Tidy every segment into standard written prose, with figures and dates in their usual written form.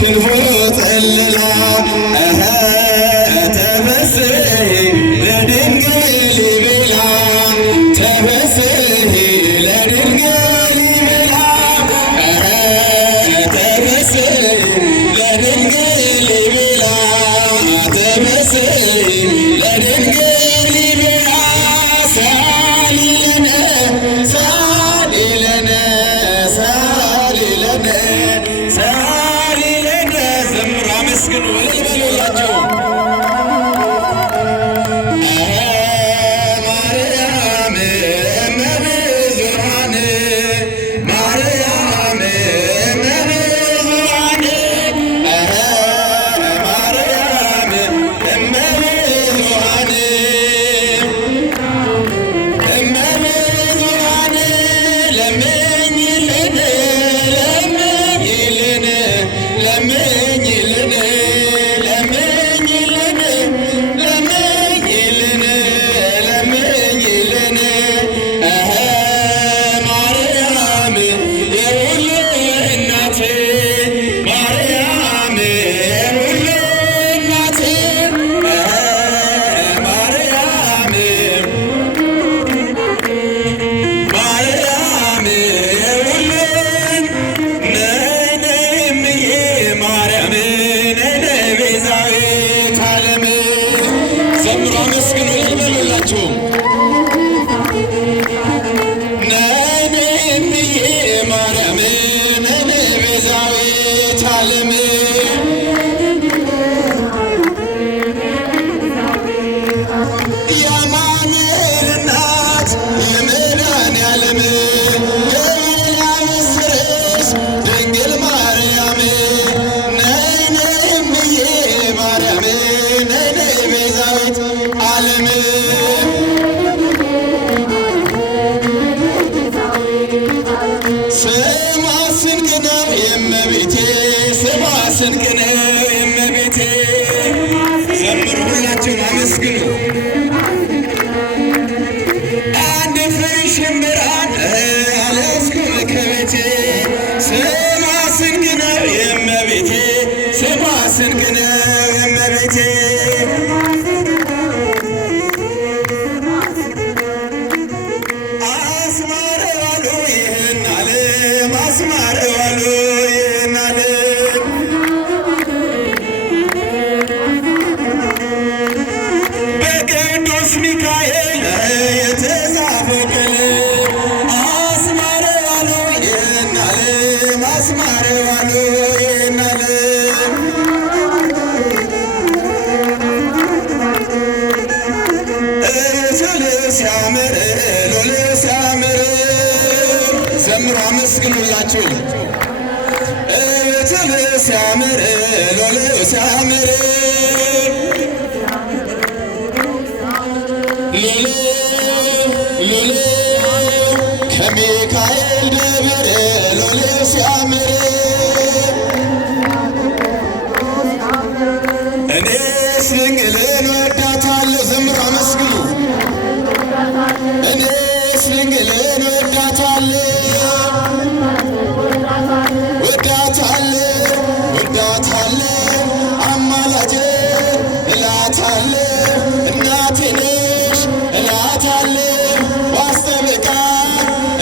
ክንፉ ጠለላ ተበስሒ ለድንግል ቤላ ተበስሒ ለድንግል ቤላ ተበስሒ ለድንግል ቤላ ተበስሒ ለድንግል ቤላ ሳሊለነ ሳሊለነ ሳሊለነ ሳሊለነ ዘምሩ አመስግኑ እልል በሉላቸው። ማርያም እመብዙኃን ማርያም እመብዙኃን ማርያም እመብዙኃን እመብዙኃን ለምኝልን ለምኝልን ለምኝልን ለምኝልን ለምኝልን ለምኝልን ማርያም የሁሉ እናት ማርያም የሁሉ እናት ማርያም ማርያም የሁሉ ነይ ነይ እምዬ ማርያም ነይ ነይ ቤዛዊተ ዓለም ዘምሩ አመስግኑ እልል በሉላችሁ። ነይ ነይ እምዬ ማርያም ነይ ነይ ቤዛዊተ ዓለም የአማኑኤል እናት የመድኃኔዓለም የመላ ምስርሽ ድንግል ማርያም ነይ ነይ እምዬ ማርያም ነይ ነይ ቤዛዊተ ዓለም ስሟ ስንቅ ነው የእመቤቴ ስሟ ስንቅ ነው የእመቤቴ ዘምሩ ሁላችሁም አመስግኑ። አንድ ፍሬ ሽምብራን አልያዝኩም ከቤቴ ስሟ ስንቅ ነው የእመቤቴ ስሟ ስንቅ ነው የእመቤቴ አስማረዋሉ ይህን ዓለም አስማረዋሉ ይህን ዓለም በቅዱስ ሚካኤል የተጻፈው ቃል አስማረዋሉ ይህን ዓለም አስማረዋሉ ይህን ዓለም እልል ሲያምር ሎል ሲያምር ዘምሩ አመስግኑላችሁ። እልል ሲያምር ሎል ሲያምር ሎል ሎል ከሚካኤል ደብር ሎል ሲያምር እኔስ ድንግልን ወዳታለሁ ዘምሩ አመስግኑ። እኔስ ድንግልን ወዳታለሁ ወዳታለሁ ወዳታለሁ አማላጄ እላታለሁ እናቴ ነሽ እላታለሁ ዋስጠበቃኝ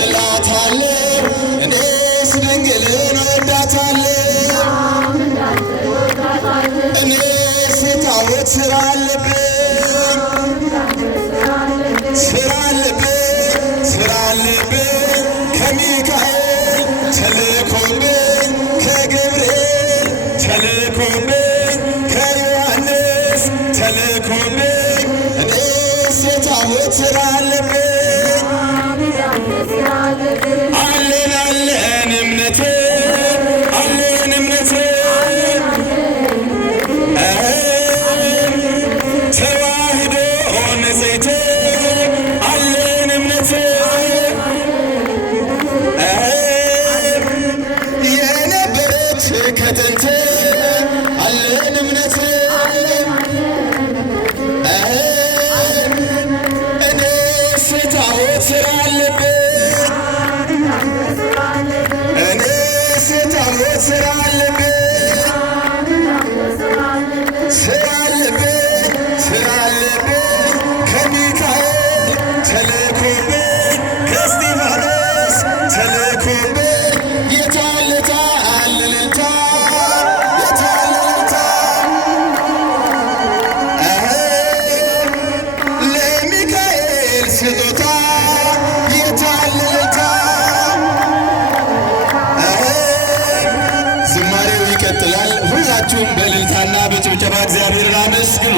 እላታለሁ እኔስ ድንግልን ወዳታለሁ እኔስ የታቦት ሥራ አለብኝ ሥራ አለብኝ ሥራ አለብኝ ከሚካኤል ተልኮብኝ ከገብርኤል ተልኮብኝ ከዮሐንስ ተልኮብኝ እኔስ የታቦት ሥራ አለብኝ አለን አለን እምነቴ አለን እምነቴ ተዋህዶ ንጽሕት አለን እምነቴ የነበረች ከጥንት አለን እምነቴ እኔስ የታቦት ሥራ አለብኝ እኔስ የታቦት ሥራ አለብኝ ተልኮብኝ የታለታ አልልልታ የታልልልታ ለሚካኤል ስጦታ የታልልልታ። ዝማሬው ይቀጥላል። ሁላችሁም በእልልታና በጭብጨባ እግዚአብሔርን አመስግኑ።